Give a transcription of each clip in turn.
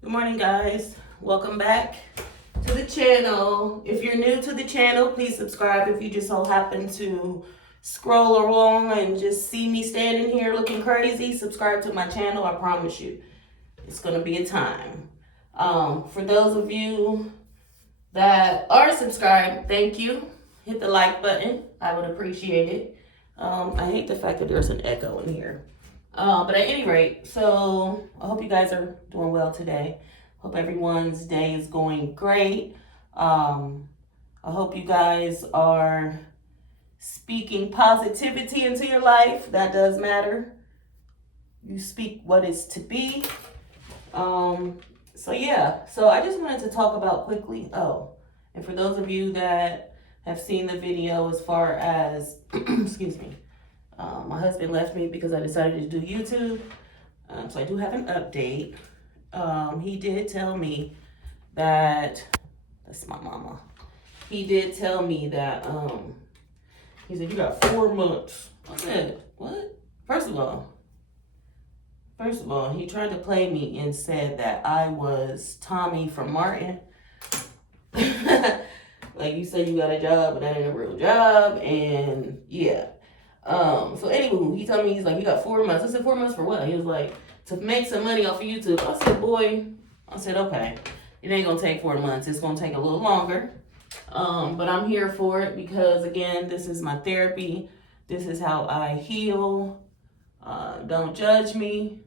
Good morning, guys. Welcome back to the channel. If you're new to the channel, please subscribe. If you just so happen to scroll along and just see me standing here looking crazy, subscribe to my channel. I promise you, it's going to be a time. For those of you that are subscribed, thank you. Hit the like button. I would appreciate it. I hate the fact that there's an echo in here. But at any rate, so I hope you guys are doing well today. Hope everyone's day is going great. I hope you guys are speaking positivity into your life. That does matter. You speak what is to be. So I just wanted to talk about quickly. Oh, and for those of you that have seen the video as far as, excuse me, my husband left me because I decided to do YouTube. So I do have an update. He did tell me that, that's my mama. He did tell me that, he said, you got 4 months. I said, what? First of all, he tried to play me and said that I was Tommy from Martin. Like, you say you got a job, but that ain't a real job, and yeah. So anyway, he told me, he's like, you got 4 months. I said, 4 months for what? He was like, to make some money off of YouTube. I said, okay, it ain't gonna take 4 months. It's gonna take a little longer. But I'm here for it because, again, this is my therapy. This is how I heal. Don't judge me.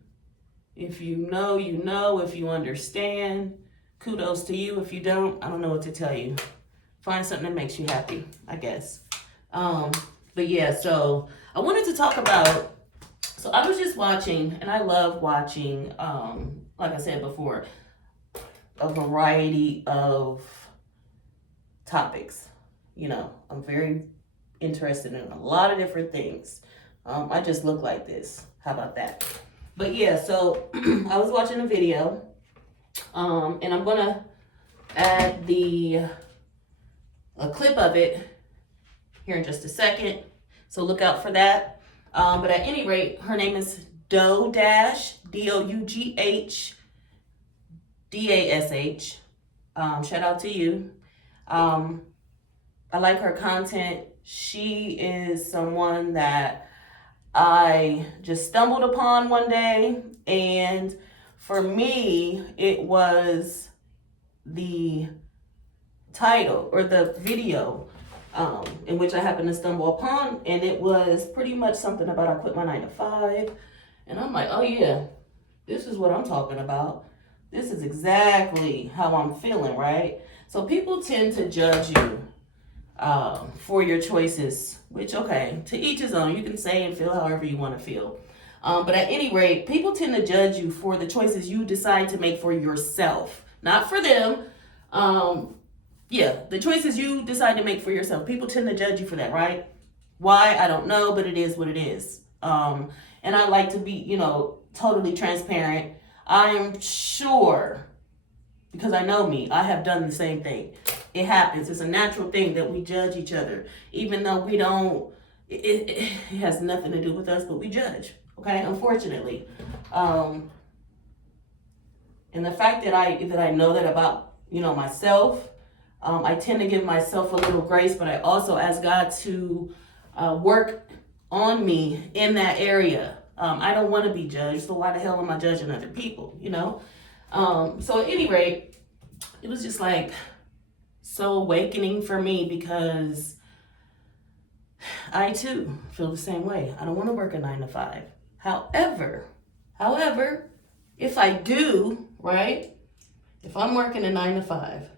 If you know, you know. If you understand, kudos to you. If you don't, I don't know what to tell you. Find something that makes you happy, I guess. But yeah, so I wanted to talk about, so I was just watching, and I love watching, like I said before, a variety of topics. You know, I'm very interested in a lot of different things. I just look like this. How about that? But yeah, so I was watching a video, and I'm gonna add a clip of it here in just a second. So look out for that. But at any rate, her name is Doughdash, Doughdash. Shout out to you. I like her content. She is someone that I just stumbled upon one day, and for me, it was the title or the video in which I happened to stumble upon, and it was pretty much something about I quit my 9 to 5, and I'm like, oh yeah, this is what I'm talking about. This is exactly how I'm feeling, right? So people tend to judge you for your choices, which, okay, to each his own. You can say and feel however you want to feel. But at any rate, people tend to judge you for the choices you decide to make for yourself, not for them. The choices you decide to make for yourself. People tend to judge you for that, right? Why? I don't know, but it is what it is. And I like to be, totally transparent. I am sure, because I know me, I have done the same thing. It happens. It's a natural thing that we judge each other, even though we don't, it has nothing to do with us, but we judge, okay? Unfortunately. And the fact that I know that about, myself, I tend to give myself a little grace, but I also ask God to work on me in that area. I don't want to be judged, so why the hell am I judging other people, So at any rate, it was just like so awakening for me because I too feel the same way. I don't want to work a 9 to 5. However, if I do, right, if I'm working a 9 to 5,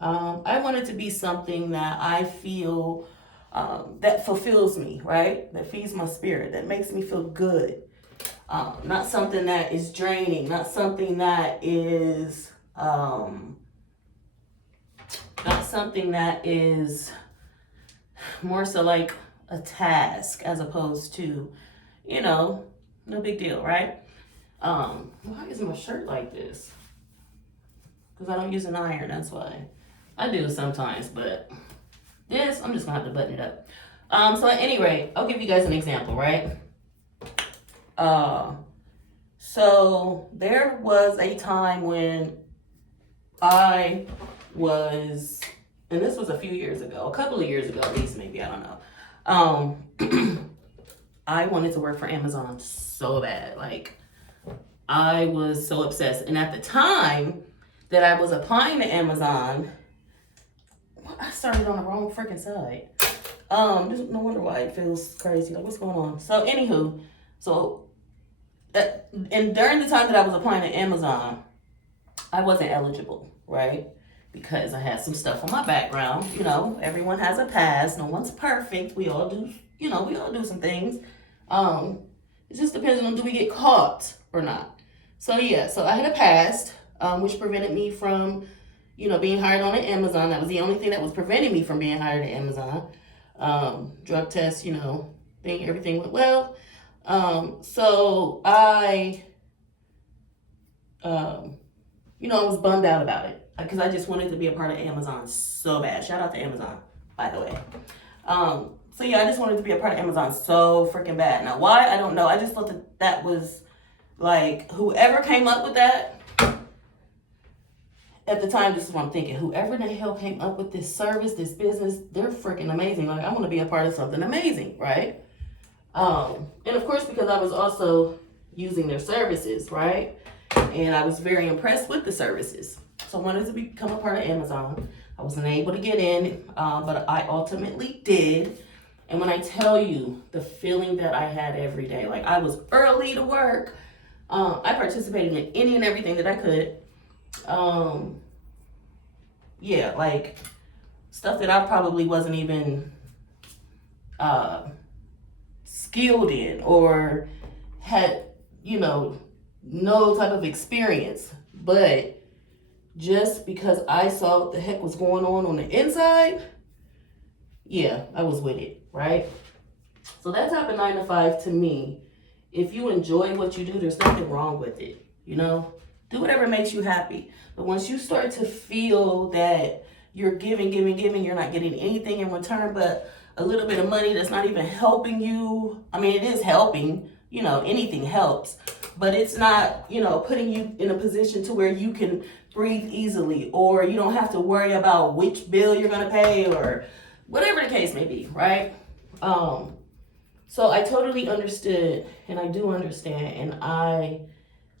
I want it to be something that I feel that fulfills me, right? That feeds my spirit, that makes me feel good. Not something that is draining, not something that is more so like a task as opposed to, no big deal, right? Why is my shirt like this? Because I don't use an iron, that's why. I do sometimes, but this, I'm just gonna have to button it up. So at any rate, I'll give you guys an example, right? So there was a time when I was, and this was a few years ago, a couple of years ago at least, maybe, I don't know. I wanted to work for Amazon so bad. Like, I was so obsessed. And at the time that I was applying to Amazon, I started on the wrong freaking side. No wonder why it feels crazy. Like, what's going on? So, anywho, and during the time that I was applying to Amazon, I wasn't eligible, right? Because I had some stuff on my background. You know, everyone has a past. No one's perfect. We all do, we all do some things. It just depends on do we get caught or not. So yeah, so I had a past, which prevented me from, being hired on at Amazon. That was the only thing that was preventing me from being hired at Amazon. Drug test, everything went well. So I was bummed out about it because I just wanted to be a part of Amazon so bad. Shout out to Amazon, by the way. So yeah, I just wanted to be a part of Amazon so freaking bad. Now, why? I don't know. I just thought that was like, whoever came up with that, at the time, this is what I'm thinking. Whoever the hell came up with this service, this business, they're freaking amazing. Like, I want to be a part of something amazing, right? And of course, because I was also using their services, right? And I was very impressed with the services. So I wanted to become a part of Amazon. I wasn't able to get in, but I ultimately did. And when I tell you the feeling that I had every day, like I was early to work. I participated in any and everything that I could. Like stuff that I probably wasn't even skilled in or had, no type of experience. But just because I saw what the heck was going on the inside, yeah, I was with it, right? So that type of 9 to 5 to me, if you enjoy what you do, there's nothing wrong with it, Do whatever makes you happy. But once you start to feel that you're giving, you're not getting anything in return but a little bit of money that's not even helping you. I mean, it is helping, anything helps. But it's not, putting you in a position to where you can breathe easily or you don't have to worry about which bill you're going to pay or whatever the case may be, right? So I totally understood, and I do understand, and I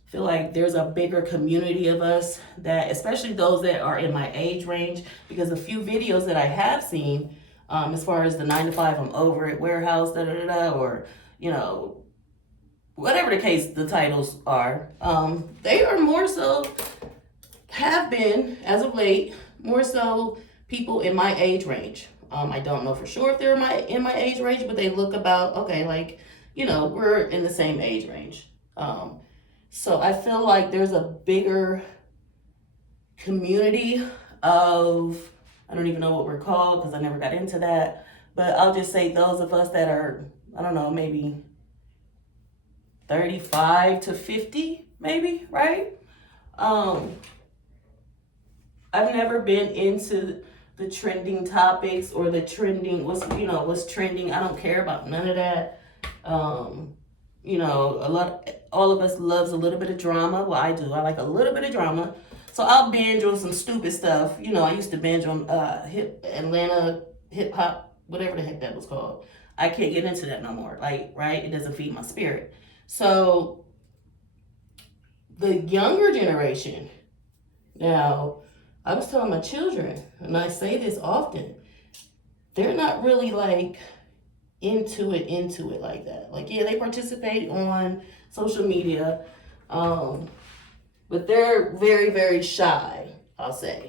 feel like there's a bigger community of us that, especially those that are in my age range, because a few videos that I have seen, as far as the 9 to 5, I'm over it, warehouse, or, whatever the case the titles are, they are more so, have been, as of late, more so people in my age range. I don't know for sure if they're in my age range, but they look about, okay, like, we're in the same age range. So I feel like there's a bigger community of, I don't even know what we're called because I never got into that, but I'll just say those of us that are, I don't know, maybe 35 to 50, maybe, right? I've never been into the trending topics or the trending, what's trending. I don't care about none of that. All of us loves a little bit of drama. Well, I do. I like a little bit of drama. So I'll binge on some stupid stuff. I used to binge on Atlanta hip hop, whatever the heck that was called. I can't get into that no more. Like, right? It doesn't feed my spirit. So the younger generation, now, I was telling my children, and I say this often, they're not really like into it like that. Like, yeah, they participate on social media, but they're very, very shy, I'll say.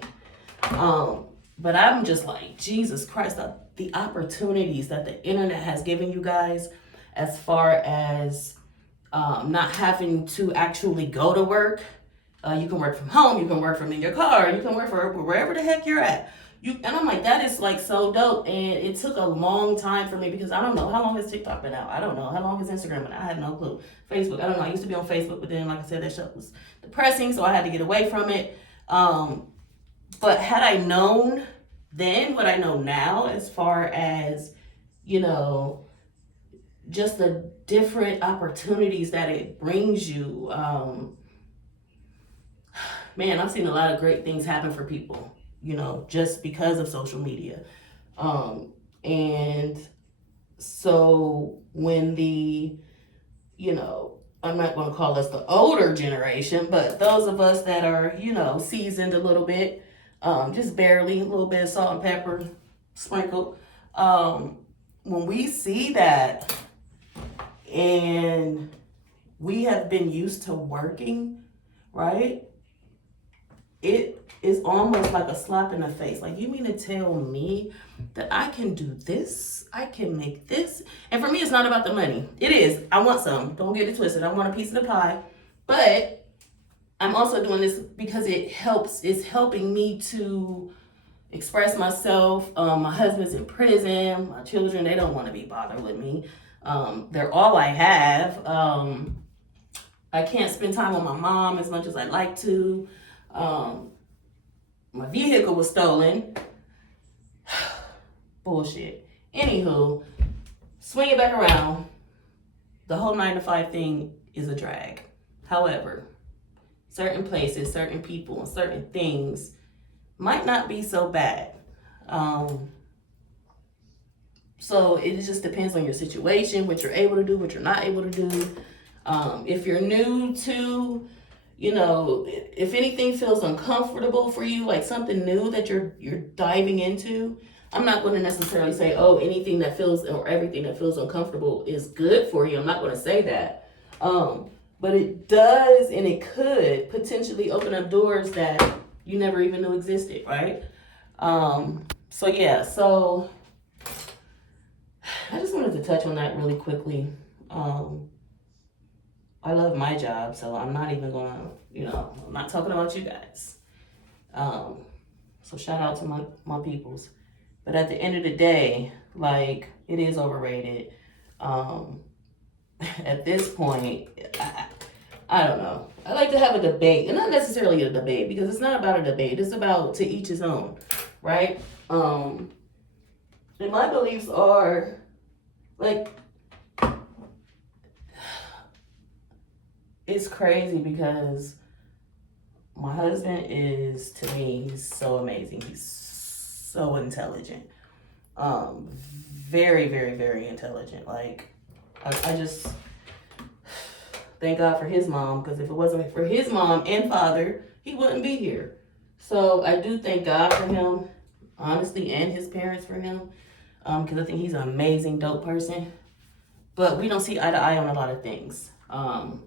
But I'm just like, Jesus Christ, the opportunities that the internet has given you guys as far as not having to actually go to work. You can work from home, you can work from in your car, you can work from wherever the heck you're at. And I'm like, that is like so dope. And it took a long time for me because I don't know, how long has TikTok been out? I don't know. How long has Instagram been out? I have no clue. Facebook, I don't know. I used to be on Facebook, but then like I said, that shit was depressing, so I had to get away from it. But had I known then what I know now as far as, just the different opportunities that it brings you. Man, I've seen a lot of great things happen for people, just because of social media. And so when I'm not going to call us the older generation, but those of us that are, seasoned a little bit, just barely, a little bit of salt and pepper sprinkled. When we see that and we have been used to working, right? It is almost like a slap in the face. Like, you mean to tell me that I can do this? I can make this? And for me, it's not about the money. It is. I want some. Don't get it twisted. I want a piece of the pie. But I'm also doing this because it's helping me to express myself. My husband's in prison. My children, they don't want to be bothered with me. They're all I have. I can't spend time with my mom as much as I'd like to. My vehicle was stolen. Bullshit. Anywho, swing it back around. The whole 9-to-5 thing is a drag. However, certain places, certain people, and certain things might not be so bad. So it just depends on your situation, what you're able to do, what you're not able to do. If you're new to, if anything feels uncomfortable for you, like something new that you're diving into, I'm not going to necessarily say, anything that feels or everything that feels uncomfortable is good for you. I'm not going to say that. But it does, and it could potentially open up doors that you never even knew existed, right? So I just wanted to touch on that really quickly. I love my job, so I'm not even gonna, I'm not talking about you guys. So shout out to my peoples. But at the end of the day, like, it is overrated. At this point, I don't know. I like to have a debate, and not necessarily a debate, because it's not about a debate. It's about to each his own, right? And my beliefs are, like, it's crazy because my husband is, to me, he's so amazing. He's so intelligent. Very, very, very intelligent. Like, I just thank God for his mom, because if it wasn't for his mom and father, he wouldn't be here. So I do thank God for him, honestly, and his parents for him, because I think he's an amazing, dope person. But we don't see eye to eye on a lot of things. And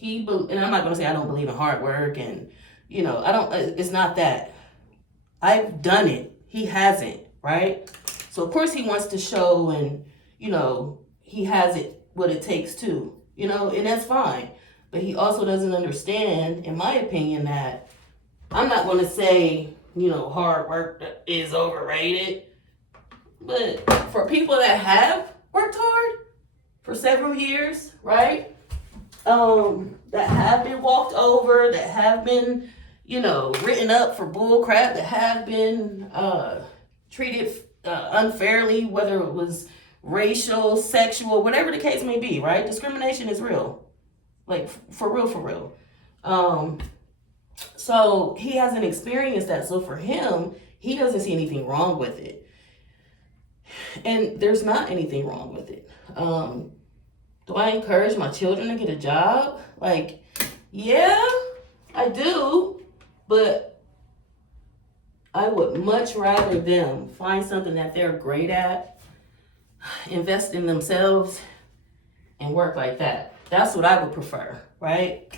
I'm not going to say I don't believe in hard work, and, it's not that. I've done it. He hasn't, right? So, of course, he wants to show, and, he has what it takes to, and that's fine. But he also doesn't understand, in my opinion, that I'm not going to say, hard work is overrated. But for people that have worked hard for several years, right? That have been walked over, that have been, written up for bull crap, that have been treated unfairly, whether it was racial, sexual, whatever the case may be, right? Discrimination is real. Like, for real. So he hasn't experienced that. So for him, he doesn't see anything wrong with it. And there's not anything wrong with it. Do I encourage my children to get a job? Like, yeah, I do. But I would much rather them find something that they're great at, invest in themselves, and work like that. That's what I would prefer, right?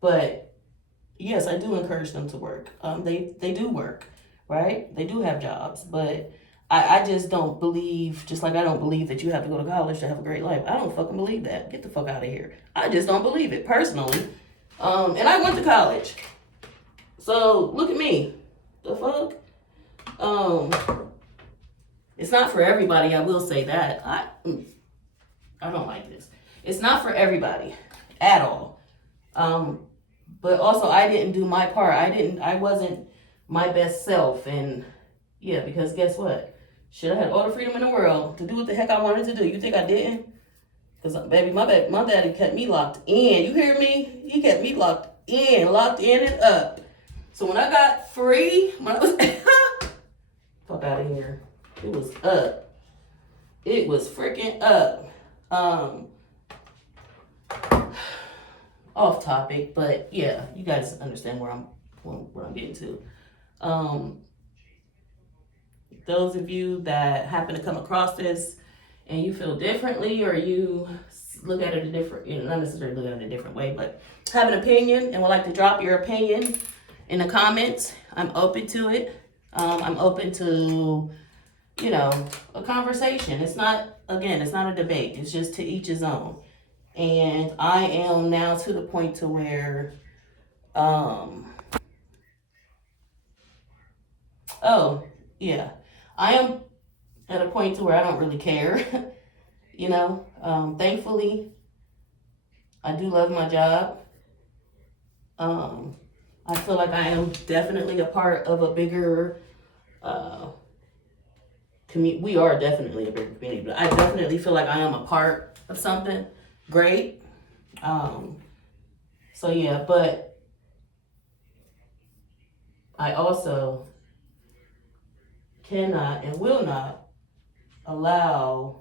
But yes, I do encourage them to work. They do work, right? They do have jobs, but I just don't believe, just like I don't believe that you have to go to college to have a great life. I don't fucking believe that. Get the fuck out of here. I just don't believe it, personally. And I went to college. So, look at me. The fuck? It's not for everybody, I will say that. I don't like this. It's not for everybody at all. But also, I didn't do my part. I wasn't my best self. And yeah, because guess what? Shit, I had all the freedom in the world to do what the heck I wanted to do. You think I didn't? Because, baby, my daddy kept me locked in. You hear me? He kept me locked in and up. So when I got free, when I was fuck out of here. It was up. It was freaking up. Off topic, but yeah, you guys understand where I'm getting to. Those of you that happen to come across this and you feel differently, or you look at it a different, not necessarily look at it a different way, but have an opinion and would like to drop your opinion in the comments, I'm open to it. I'm open to, a conversation. It's not a debate. It's just to each his own. And I am now to the point to where, I am at a point to where I don't really care. Thankfully, I do love my job. I feel like I am definitely a part of a bigger community. We are definitely a bigger community, but I definitely feel like I am a part of something great. But I also cannot and will not allow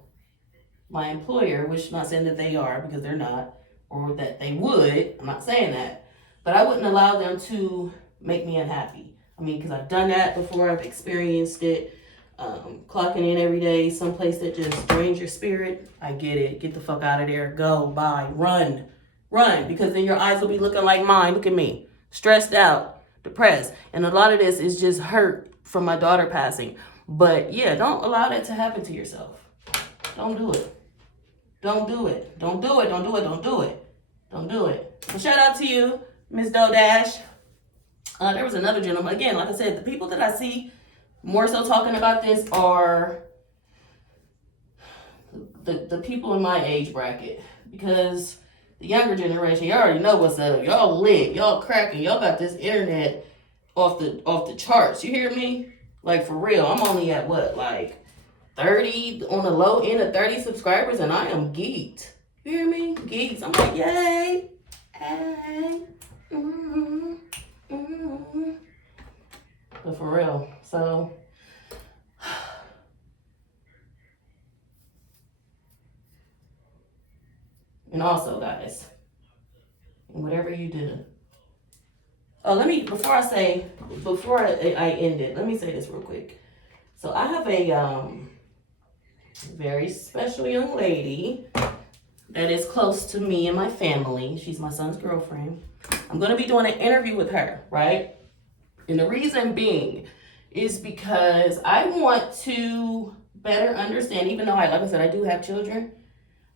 my employer, which I'm not saying that they are, because they're not, or that they would, I'm not saying that, but I wouldn't allow them to make me unhappy. Because I've done that before, I've experienced it. Clocking in every day, someplace that just drains your spirit, I get it. Get the fuck out of there. Go, bye, run, because then your eyes will be looking like mine. Look at me, stressed out, depressed. And a lot of this is just hurt from my daughter passing. But yeah, don't allow that to happen to yourself. Don't do it. Don't do it. Don't do it. Don't do it. Don't do it. Don't do it. So shout out to you, Miss Dodash. There was another gentleman. Again, like I said, the people that I see more so talking about this are the people in my age bracket. Because the younger generation, you already know what's up. Y'all lit. Y'all cracking. Y'all got this internet off the charts. You hear me? Like, for real. I'm only at what, like 30, on the low end of 30 subscribers, and I am geeked. You hear me? Geeks. I'm like, yay. Hey. But for real. So, and also, guys, whatever you do. Oh, before I end it, let me say this real quick. So I have a very special young lady that is close to me and my family. She's my son's girlfriend. I'm going to be doing an interview with her, right? And the reason being is because I want to better understand, even though like I said, I do have children.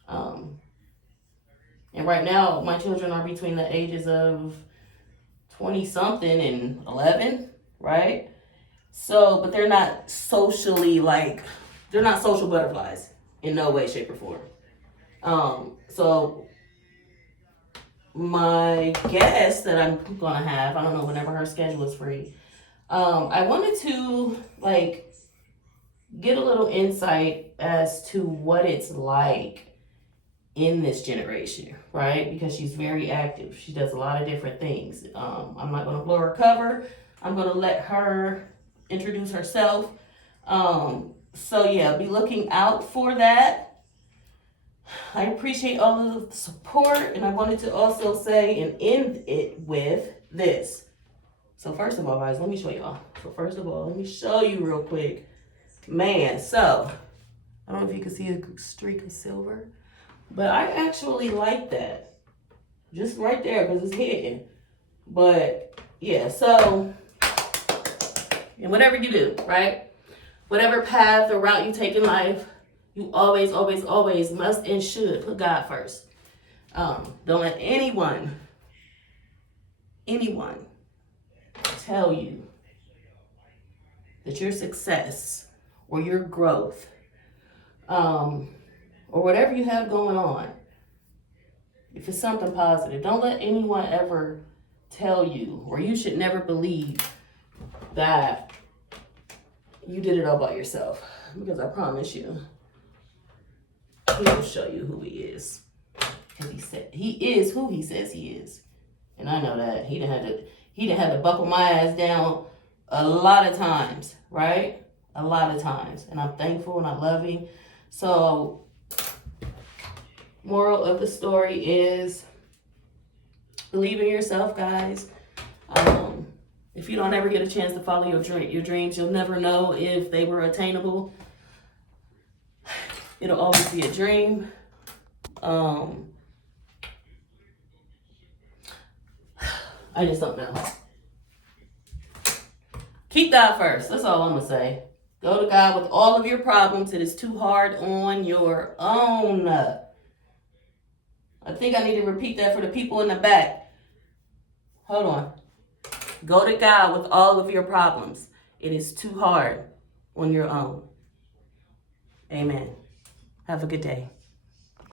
And right now, my children are between the ages of 20-something and 11, right? So, but they're not socially, they're not social butterflies in no way, shape, or form. So my guest that I'm gonna have, I don't know, whenever her schedule is free, I wanted to get a little insight as to what it's like in this generation, right? Because she's very active. She does a lot of different things. I'm not gonna blow her cover. I'm gonna let her introduce herself. So yeah, be looking out for that. I appreciate all of the support, and I wanted to also say and end it with this. So first of all, guys, let me show y'all. Let me show you real quick. Man, so I don't know if you can see a streak of silver, but I actually like that. Just right there, because it's hidden. But yeah, so, and whatever you do, right? Whatever path or route you take in life, you always, always, always must and should put God first. Don't let anyone tell you that your success or your growth, or whatever you have going on, if it's something positive, don't let anyone ever tell you, or you should never believe that you did it all by yourself. Because I promise you, he will show you who he is. Because he is who he says he is. And I know that. He done had to buckle my ass down a lot of times, right? A lot of times. And I'm thankful and I love him. So, moral of the story is believe in yourself, guys. If you don't ever get a chance to follow your dreams, you'll never know if they were attainable. It'll always be a dream. I just don't know. Keep God first. That's all I'm going to say. Go to God with all of your problems. It is too hard on your own. I think I need to repeat that for the people in the back. Hold on. Go to God with all of your problems. It is too hard on your own. Amen. Have a good day.